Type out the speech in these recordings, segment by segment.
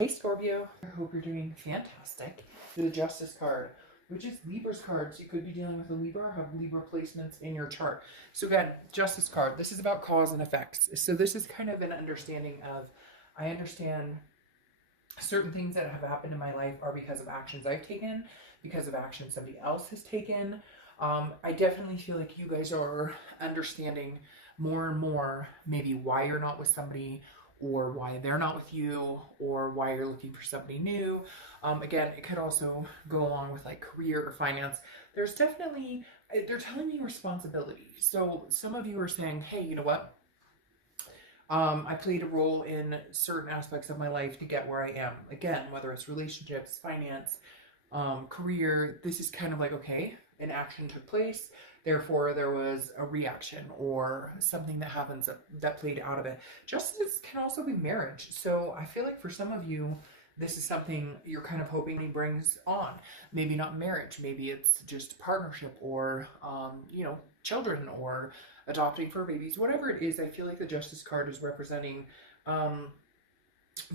Hey Scorpio, I hope you're doing fantastic. The Justice card, which is Libra's cards. You could be dealing with a Libra or have Libra placements in your chart. So again, Justice card, this is about cause and effects. So this is kind of an understanding of, I understand certain things that have happened in my life are because of actions I've taken, because of actions somebody else has taken. I definitely feel like you guys are understanding more and more maybe why you're not with somebody, or why they're not with you, or why you're looking for somebody new. Again, it could also go along with like career or finance. There's definitely, they're telling me responsibility. So some of you are saying, hey, you know what? I played a role in certain aspects of my life to get where I am. Again, whether it's relationships, finance, career, this is kind of like, okay, an action took place, therefore there was a reaction or something that happens that played out of it. Justice can also be marriage. So I feel like for some of you, this is something you're kind of hoping he brings on. Maybe not marriage, maybe it's just partnership, or, children, or adopting fur babies, whatever it is. I feel like the Justice card is representing um,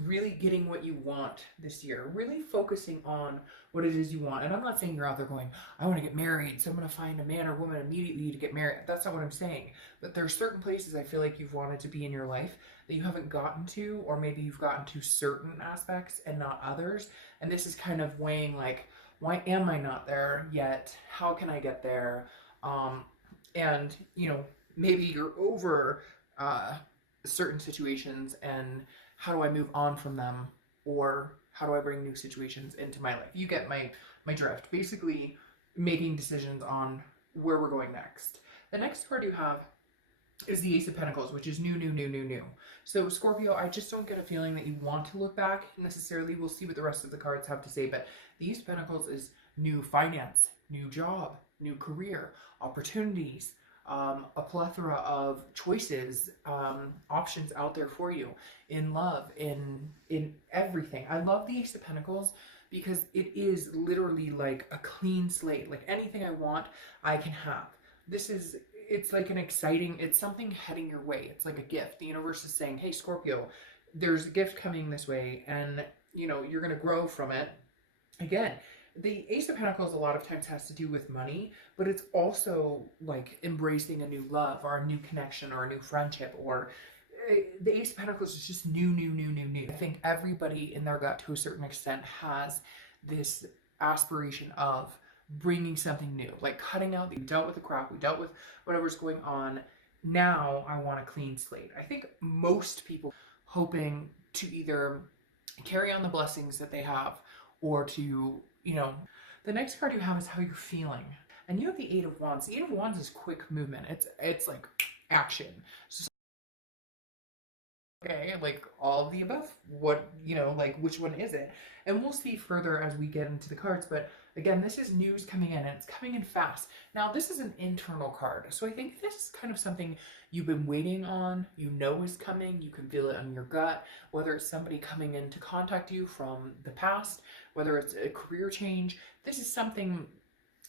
really getting what you want this year, really focusing on what it is you want. And I'm not saying you're out there going, I want to get married, so I'm going to find a man or woman immediately to get married. That's not what I'm saying. But there are certain places I feel like you've wanted to be in your life that you haven't gotten to, or maybe you've gotten to certain aspects and not others. And this is kind of weighing like, why am I not there yet? How can I get there? And, maybe you're over uh, certain situations, and how do I move on from them, or how do I bring new situations into my life? You get my drift. Basically, making decisions on where we're going next. The next card you have is the Ace of Pentacles, which is new, new, new, new, new. So Scorpio, I just don't get a feeling that you want to look back necessarily. We'll see what the rest of the cards have to say, but the Ace of Pentacles is new finance, new job, new career, opportunities, a plethora of choices, options out there for you in love, in everything. I love the Ace of Pentacles because it is literally like a clean slate. Like anything I want, I can have. It's like an exciting, it's something heading your way. It's like a gift. The universe is saying, hey, Scorpio, there's a gift coming this way, and you're going to grow from it. Again, the Ace of Pentacles a lot of times has to do with money, but it's also like embracing a new love, or a new connection, or a new friendship, or the Ace of Pentacles is just new, new, new, new, new. I think everybody in their gut to a certain extent has this aspiration of bringing something new, like cutting out, we dealt with the crap, we dealt with whatever's going on. Now I want a clean slate. I think most people hoping to either carry on the blessings that they have, or to, the next card you have is how you're feeling. And you have the Eight of Wands. The Eight of Wands is quick movement. It's like action. So, okay, like all of the above. What, like which one is it? And we'll see further as we get into the cards. But again, this is news coming in, and it's coming in fast. Now, this is an internal card. So I think this is kind of something you've been waiting on, is coming. You can feel it on your gut, whether it's somebody coming in to contact you from the past, whether it's a career change. This is something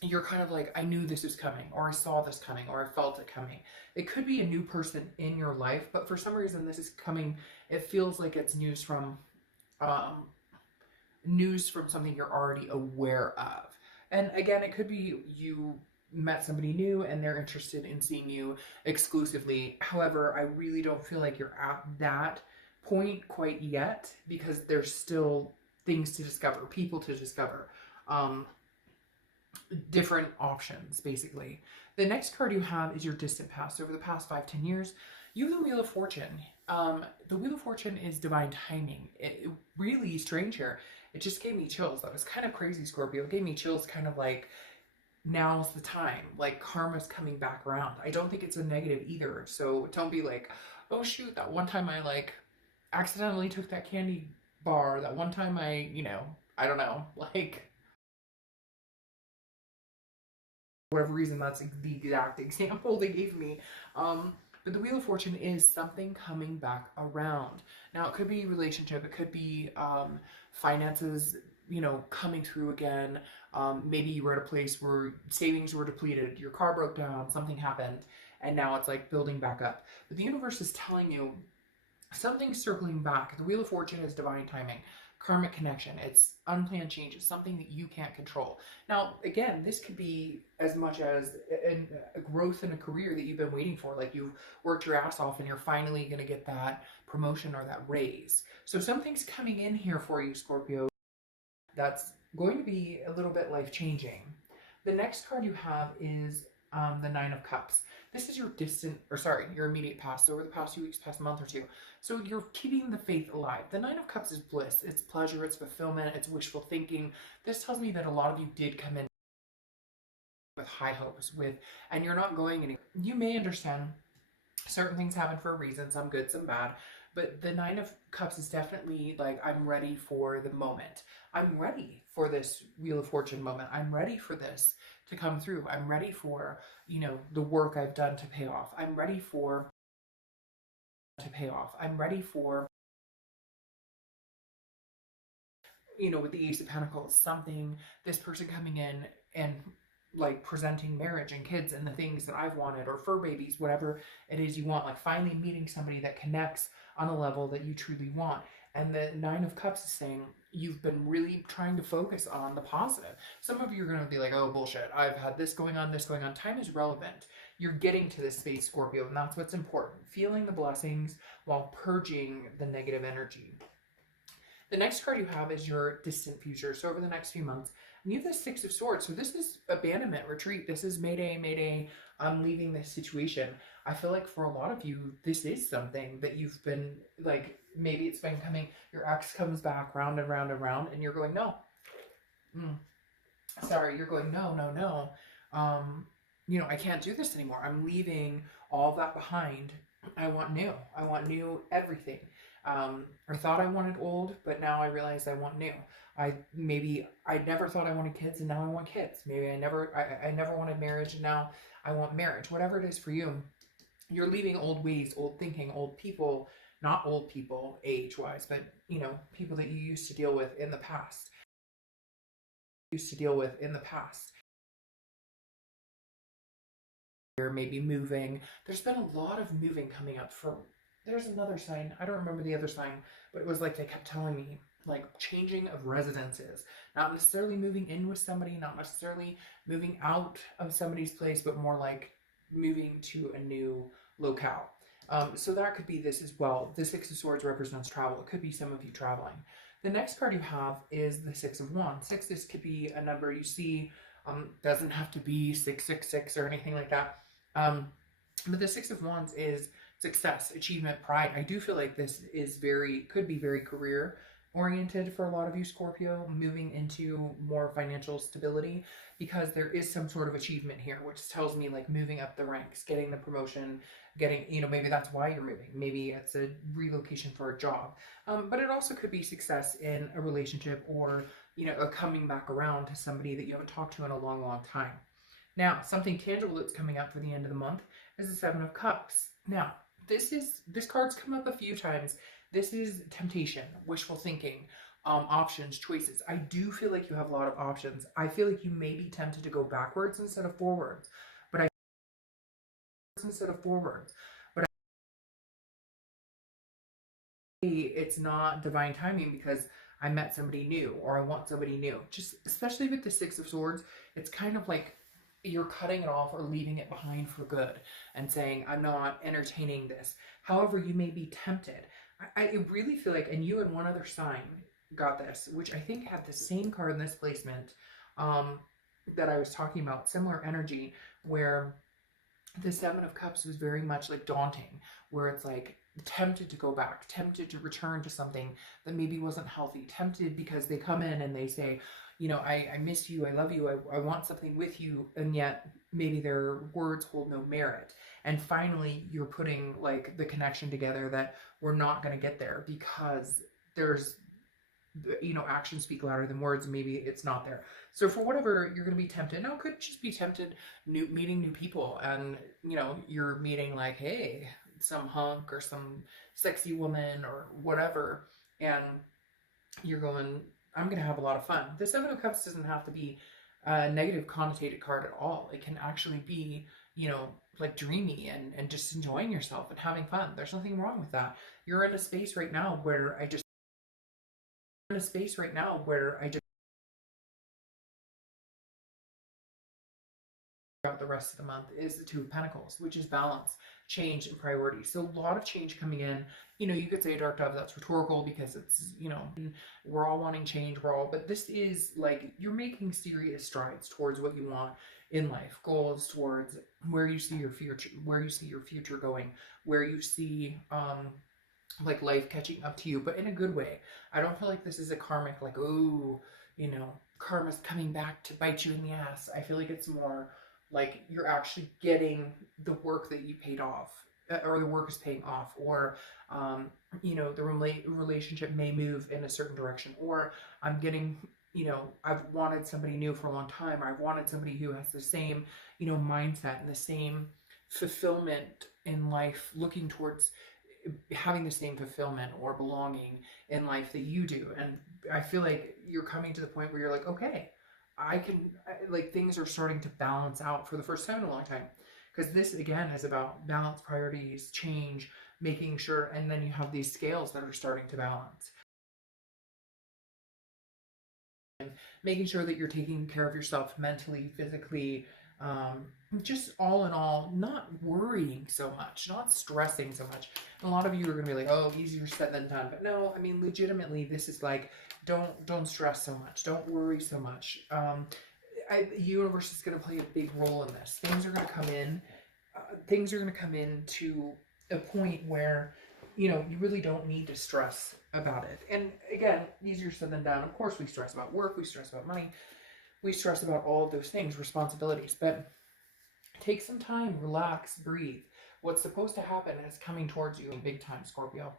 you're kind of like, I knew this was coming, or I saw this coming, or I felt it coming. It could be a new person in your life, but for some reason this is coming, it feels like it's um, news from something you're already aware of. And again, it could be you met somebody new and they're interested in seeing you exclusively. However, I really don't feel like you're at that point quite yet, because there's still things to discover, people to discover. Different options, basically. The next card you have is your distant past. Over the past 5-10 years, you have the Wheel of Fortune. The Wheel of Fortune is divine timing. It really strange here. It just gave me chills. That was kind of crazy, Scorpio. It gave me chills, kind of like, now's the time. Like, karma's coming back around. I don't think it's a negative either. So don't be like, oh shoot, that one time I like accidentally took that candy bar. That one time I I don't know, like, whatever reason, that's the exact example they gave me. But the Wheel of Fortune is something coming back around. Now, it could be relationship, it could be finances, coming through again. Maybe you were at a place where savings were depleted, your car broke down, something happened, and now it's like building back up. But the universe is telling you something's circling back. The Wheel of Fortune is divine timing. karmic connection. It's unplanned change. It's something that you can't control. Now, again, this could be as much as a growth in a career that you've been waiting for. Like you've worked your ass off and you're finally going to get that promotion or that raise. So something's coming in here for you, Scorpio, that's going to be a little bit life changing. The next card you have is the Nine of Cups. This is your your immediate past, over the past few weeks, past month or two. So you're keeping the faith alive. The Nine of Cups is bliss, it's pleasure, it's fulfillment, it's wishful thinking. This tells me that a lot of you did come in with high hopes, and you're not going anywhere. You may understand certain things happen for a reason, some good, some bad. But the Nine of Cups is definitely like, I'm ready for the moment. I'm ready for this Wheel of Fortune moment. I'm ready for this to come through. I'm ready for, the work I've done to pay off. I'm ready for I'm ready for, with the Ace of Pentacles, this person coming in and like presenting marriage and kids and the things that I've wanted, or fur babies, whatever it is you want, like finally meeting somebody that connects on a level that you truly want. And the Nine of Cups is saying you've been really trying to focus on the positive. Some of you are going to be like, oh, bullshit, I've had this going on. Time is relevant. You're getting to this space, Scorpio, and that's what's important. Feeling the blessings while purging the negative energy. The next card you have is your distant future. So over the next few months, and you have the Six of Swords. So this is abandonment, retreat. This is mayday, mayday. I'm leaving this situation. I feel like for a lot of you, this is something that you've been like, maybe it's been coming, your ex comes back round and round and round, and you're going, no. You're going, no. I can't do this anymore. I'm leaving all of that behind. I want new. I want new everything. I thought I wanted old, but now I realize I want new. I never thought I wanted kids, and now I want kids. Maybe I never wanted marriage, and now I want marriage. Whatever it is for you, you're leaving old ways, old thinking, old people, not old people age-wise, but people that you used to deal with in the past. You're maybe moving. There's been a lot of moving coming up there's another sign. I don't remember the other sign, but it was like they kept telling me, like, changing of residences. Not necessarily moving in with somebody, not necessarily moving out of somebody's place, but more like moving to a new locale. So that could be this as well. The Six of Swords represents travel. It could be some of you traveling. The next card you have is the Six of Wands. This could be a number you see. Doesn't have to be 666 or anything like that. But the Six of Wands is success, achievement, pride. I do feel like this is could be very career oriented for a lot of you, Scorpio, moving into more financial stability, because there is some sort of achievement here, which tells me like moving up the ranks, getting the promotion, getting, maybe that's why you're moving. Maybe it's a relocation for a job. But it also could be success in a relationship, or, a coming back around to somebody that you haven't talked to in a long, long time. Now, something tangible that's coming up for the end of the month is the Seven of Cups. Now, this card's come up a few times. This is temptation, wishful thinking, options, choices. I do feel like you have a lot of options. I feel like you may be tempted to go backwards instead of forwards, but it's not divine timing because I met somebody new, or I want somebody new. Just especially with the Six of Swords, it's kind of like you're cutting it off or leaving it behind for good and saying, I'm not entertaining this. However, you may be tempted. I really feel like, and you and one other sign got this, which I think had the same card in this placement that I was talking about, similar energy, where the Seven of Cups was very much like daunting, where it's like tempted to go back, tempted to return to something that maybe wasn't healthy, tempted because they come in and they say, I miss you, I love you, I want something with you, and yet maybe their words hold no merit. And finally, you're putting like the connection together that we're not going to get there because there's, actions speak louder than words. Maybe it's not there. So for whatever, you're going to be tempted. Now, it could just be tempted meeting new people, and, you're meeting like, hey, some hunk or some sexy woman or whatever, and you're going, I'm going to have a lot of fun. The Seven of Cups doesn't have to be a negative connotated card at all. It can actually be, like dreamy and just enjoying yourself and having fun. There's nothing wrong with that. You're in a space right now where in a space right now where I just throughout the rest of the month is the Two of Pentacles, which is balance, change, and priority. So a lot of change coming in. You know, you could say a dark dove, that's rhetorical because it's, you know, we're all wanting change, but this is like you're making serious strides towards what you want in life, goals towards where you see your future going, where you see like life catching up to you, but in a good way. I don't feel like this is a karmic, like, oh, you know, karma's coming back to bite you in the ass. I feel like it's more like you're actually getting the work that you paid off, or the work is paying off, or you know, the relationship may move in a certain direction, or I'm getting, you know, I've wanted somebody new for a long time, or I've wanted somebody who has the same, you know, mindset and the same fulfillment in life, looking towards having the same fulfillment or belonging in life that you do. And I feel like you're coming to the point where you're like, okay, like things are starting to balance out for the first time in a long time. Because this again is about balance, priorities, change, making sure, and then you have these scales that are starting to balance. And making sure that you're taking care of yourself mentally, physically, just all in all, not worrying so much, not stressing so much. A lot of you are going to be like, oh, easier said than done. But no, I mean, legitimately, this is like, don't stress so much. Don't worry so much. The universe is going to play a big role in this. Things are going to come in. Things are going to come in to a point where, you know, you really don't need to stress about it. And again, easier said than done. Of course, we stress about work. We stress about money. We stress about all of those things, responsibilities. But take some time, relax, breathe. What's supposed to happen is coming towards you in big time, Scorpio.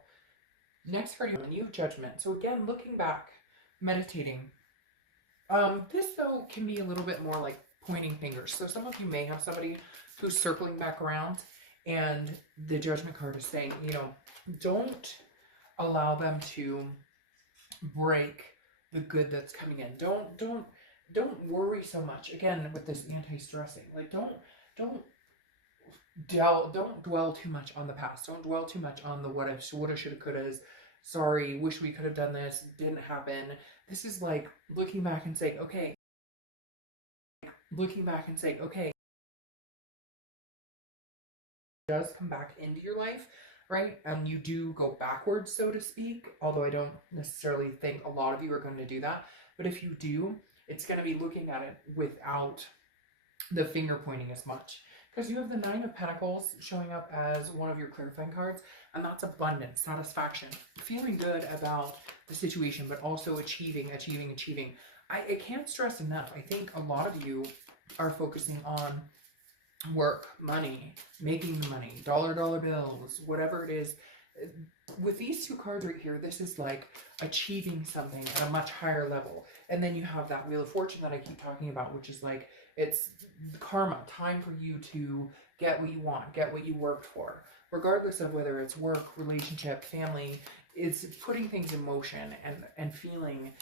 Next card, you have a new judgment. So again, looking back, meditating. This though can be a little bit more like pointing fingers. So some of you may have somebody who's circling back around, and the judgment card is saying, you know, don't allow them to break the good that's coming in. Don't worry so much. Again, with this anti-stressing, like don't dwell too much on the past. Don't dwell too much on the what ifs, woulda, shoulda, couldas. Sorry, wish we could have done this, didn't happen. This is like looking back and saying, okay, does come back into your life, right? And you do go backwards, so to speak, although I don't necessarily think a lot of you are going to do that. But if you do, it's going to be looking at it without the finger pointing as much. Because you have the Nine of Pentacles showing up as one of your clarifying cards, and that's abundance, satisfaction, feeling good about the situation, but also achieving. I can't stress enough. I think a lot of you are focusing on work, money, making money, dollar bills, whatever it is. With these two cards right here, this is like achieving something at a much higher level. And then you have that Wheel of Fortune that I keep talking about, which is like, it's karma, time for you to get what you want, get what you worked for. Regardless of whether it's work, relationship, family, it's putting things in motion and feeling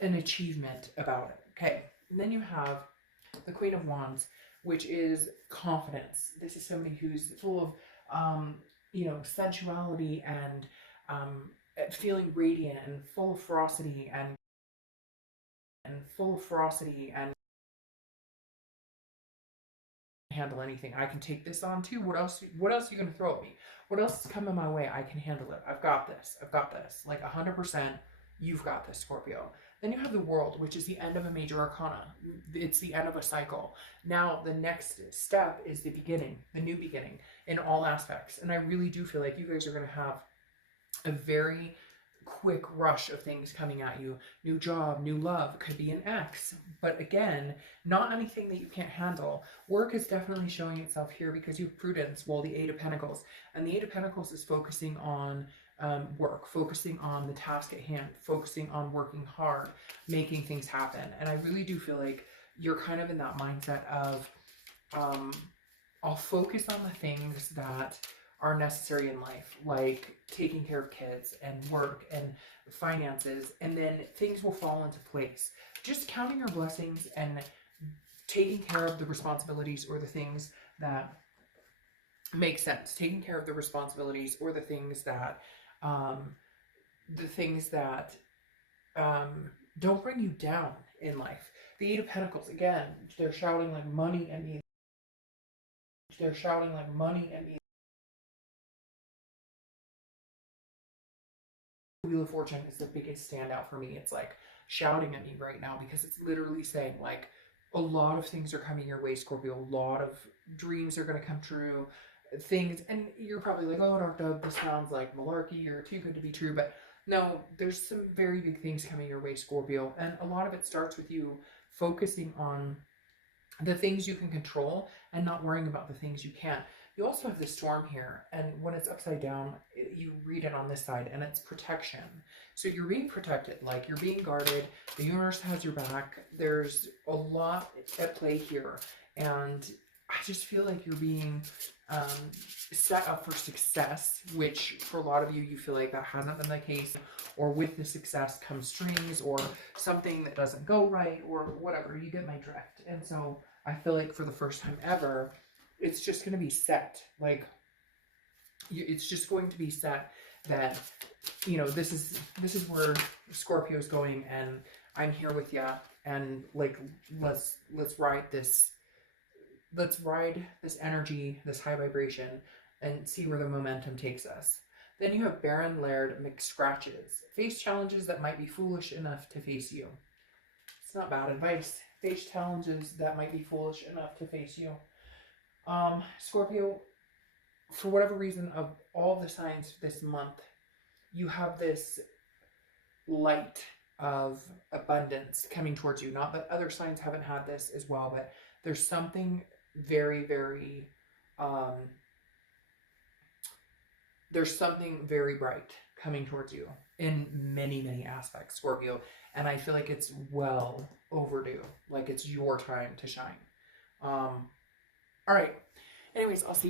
an achievement about it. Okay, and then you have the Queen of Wands, which is confidence. This is somebody who's full of, you know, sensuality and feeling radiant and full of ferocity and handle anything. I can take this on too. What else are you going to throw at me? What else is coming my way? I can handle it. I've got this. Like 100%, you've got this, Scorpio. Then you have the World, which is the end of a major arcana. It's the end of a cycle. Now, the next step is the beginning, the new beginning in all aspects. And I really do feel like you guys are going to have a very quick rush of things coming at you. New job, new love, could be an ex. But again, not anything that you can't handle. Work is definitely showing itself here because you have prudence, well, the Eight of Pentacles. And the Eight of Pentacles is focusing on work, focusing on the task at hand, focusing on working hard, making things happen. And I really do feel like you're kind of in that mindset of, I'll focus on the things that are necessary in life, like taking care of kids and work and finances, and then things will fall into place. Just counting your blessings and taking care of the responsibilities or the things that make sense. Taking care of the responsibilities or the things that don't bring you down in life. The Eight of Pentacles, again, they're shouting like money at me. They're shouting like money at me. Wheel of Fortune is the biggest standout for me. It's like shouting at me right now because it's literally saying like a lot of things are coming your way, Scorpio. A lot of dreams are going to come true. Things, and you're probably like, oh, Dark Dove, this sounds like malarkey or too good to be true. But no, there's some very big things coming your way, Scorpio. And a lot of it starts with you focusing on the things you can control and not worrying about the things you can't. You also have the storm here, and when it's upside down, you read it on this side, and it's protection. So you're being protected, like you're being guarded. The universe has your back. There's a lot at play here, and I just feel like you're being set up for success, which for a lot of you, you feel like that hasn't been the case, or with the success comes strings, or something that doesn't go right, or whatever. You get my drift. And so I feel like for the first time ever, it's just going to be set. Like, it's just going to be set that, you know, this is where Scorpio's going, and I'm here with you, and like, let's ride this energy, this high vibration, and see where the momentum takes us. Then you have Baron Laird McScratches. Face challenges that might be foolish enough to face you. It's not bad advice. Face challenges that might be foolish enough to face you. Scorpio, for whatever reason, of all the signs this month, you have this light of abundance coming towards you. Not that other signs haven't had this as well, but there's something very, very, there's something very bright coming towards you in many, many aspects, Scorpio. And I feel like it's well overdue. Like it's your time to shine. All right. Anyways, I'll see you.